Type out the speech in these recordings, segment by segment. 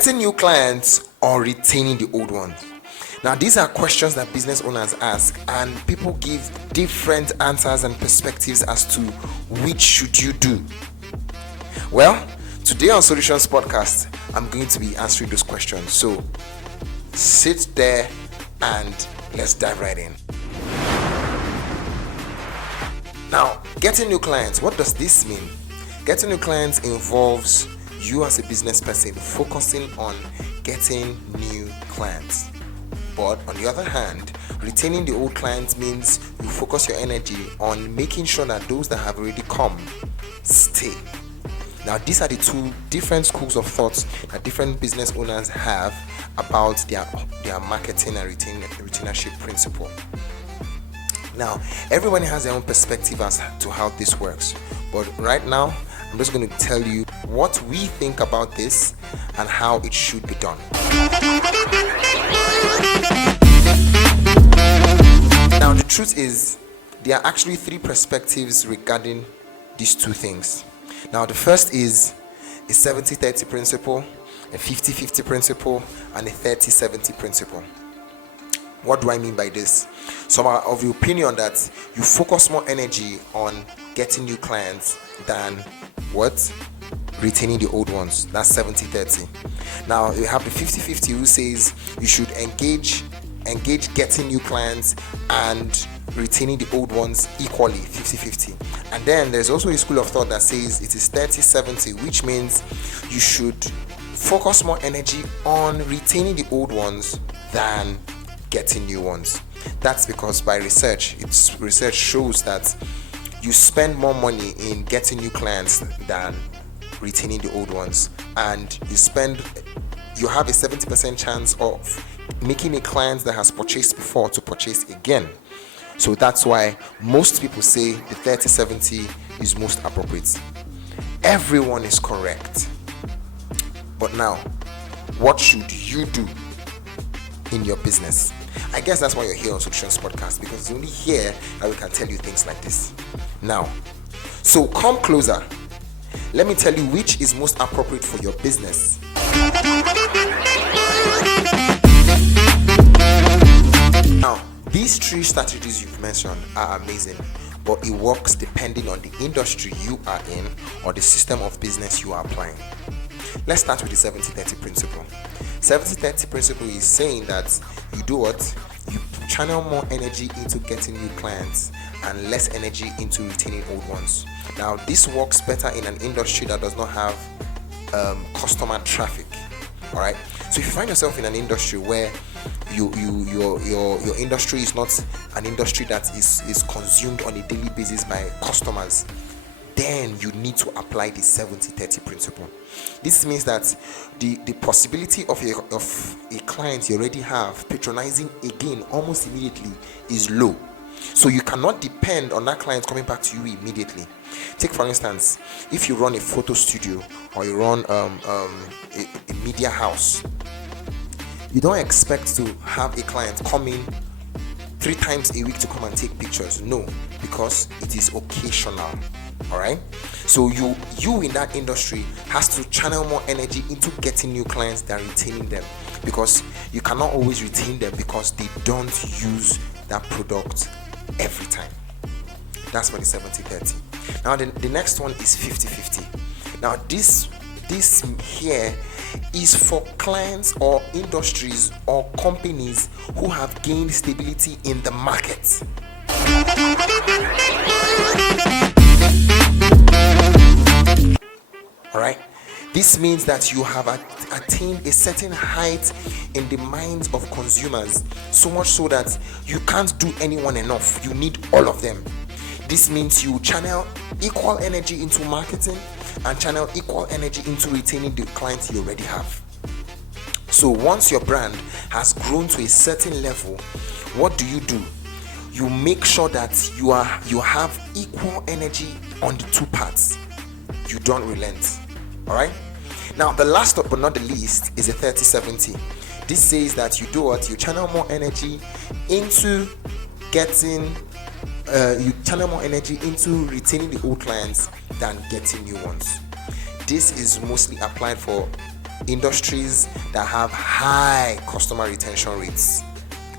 Getting new clients or retaining the old ones? Now, these are questions that business owners ask, and people give different answers and perspectives as to which should you do. Well, today on Solutions Podcast, I'm going to be answering those questions. So sit there and let's dive right in. Now, getting new clients, what does this mean? Getting new clients involves you as a business person focusing on getting new clients. But on the other hand, retaining the old clients means you focus your energy on making sure that those that have already come stay. Now, these are the two different schools of thoughts that different business owners have about their marketing and retainership principle. Now, everyone has their own perspective as to how this works. But right now, I'm just going to tell you what we think about this and how it should be done. Now, the truth is, there are actually three perspectives regarding these two things. Now, the first is a 70-30 principle, a 50-50 principle, and a 30-70 principle. What do I mean by this? Some are of the opinion that you focus more energy on getting new clients than retaining the old ones. That's 70-30. Now, you have the 50-50 who says you should engage getting new clients and retaining the old ones equally, 50-50. And then there's also a school of thought that says it is 30-70, which means you should focus more energy on retaining the old ones than getting new ones. That's because by research shows that you spend more money in getting new clients than retaining the old ones, and you have a 70% chance of making a client that has purchased before to purchase again. So that's why most people say the 30-70 is most appropriate. Everyone is correct. But now, what should you do in your business? I guess that's why you're here on Solutions Podcast, because it's only here that we can tell you things like this. Now, so come closer. Let me tell you which is most appropriate for your business. Now, these three strategies you've mentioned are amazing, but it works depending on the industry you are in or the system of business you are applying. Let's start with the 70-30 principle. 70-30 principle is saying that you do what? You channel more energy into getting new clients and less energy into retaining old ones. Now, this works better in an industry that does not have customer traffic. All right. So if you find yourself in an industry where your industry is not an industry that is consumed on a daily basis by customers, then you need to apply the 70-30 principle. This means that the possibility of a client you already have patronizing again almost immediately is low. So you cannot depend on that client coming back to you immediately. Take for instance, if you run a photo studio or you run a media house, you don't expect to have a client come in 3 times a week to come and take pictures. No, because it is occasional. All right. So you in that industry has to channel more energy into getting new clients than retaining them, because you cannot always retain them because they don't use that product every time. That's for the 70-30. Now the next one is 50-50. Now this here is for clients or industries or companies who have gained stability in the market. All right. This means that you have attained a certain height in the minds of consumers, so much so that you can't do anyone enough. You need all of them. This means you channel equal energy into marketing and channel equal energy into retaining the clients you already have. So once your brand has grown to a certain level, what do? You make sure that you have equal energy on the two parts. You don't relent. All right. Now, the last but not the least is a 30-70. This says that you do what? You channel more energy into retaining the old clients than getting new ones. This is mostly applied for industries that have high customer retention rates,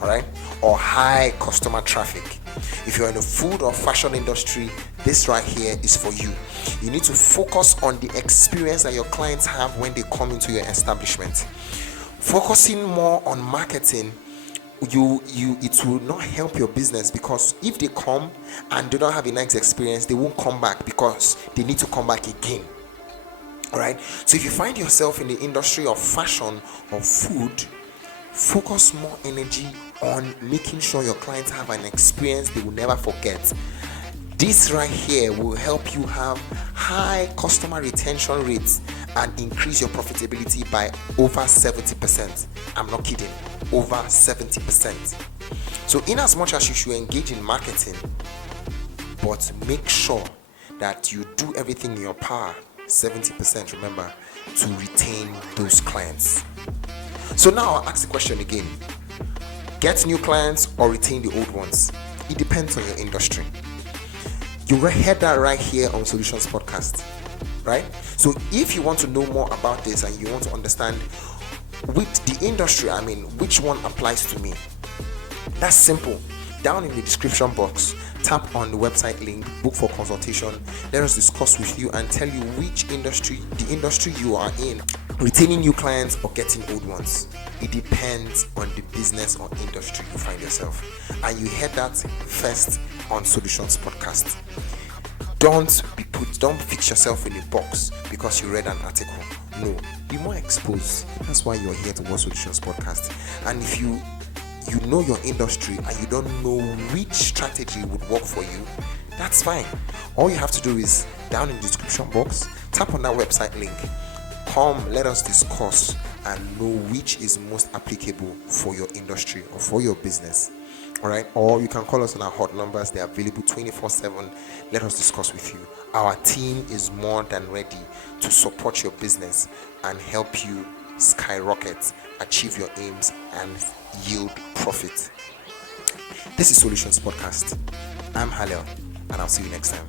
all right, or high customer traffic. If you're in the food or fashion industry, this right here is for you. You need to focus on the experience that your clients have when they come into your establishment. Focusing more on marketing, it will not help your business, because if they come and they don't have a nice experience, they won't come back because they need to come back again. All right, so if you find yourself in the industry of fashion or food, focus more energy on making sure your clients have an experience they will never forget. This right here will help you have high customer retention rates and increase your profitability by over 70%. I'm not kidding, over 70%. So in as much as you should engage in marketing, but make sure that you do everything in your power, 70%, remember, to retain those clients. So now I'll ask the question again. Get new clients or retain the old ones? It depends on your industry. You heard that right here on Solutions Podcast, right? So if you want to know more about this and you want to understand with the industry I'm in, which one applies to me, that's simple. Down in the description box, tap on the website link, book for consultation. Let us discuss with you and tell you which industry, the industry you are in, retaining new clients or getting old ones. It depends on the business or industry you find yourself. And you heard that first on Solutions Podcast. Don't fix yourself in a box because you read an article. No, be more exposed. That's why you're here to watch Solutions Podcast. And if you know your industry and you don't know which strategy would work for you, that's fine. All you have to do is down in the description box, tap on that website link. Come, let us discuss and know which is most applicable for your industry or for your business. All right, or you can call us on our hot numbers. They're available 24/7. Let us discuss with you. Our team is more than ready to support your business and help you skyrocket, achieve your aims, and yield profit. This is Solutions Podcast. I'm Halil, and I'll see you next time.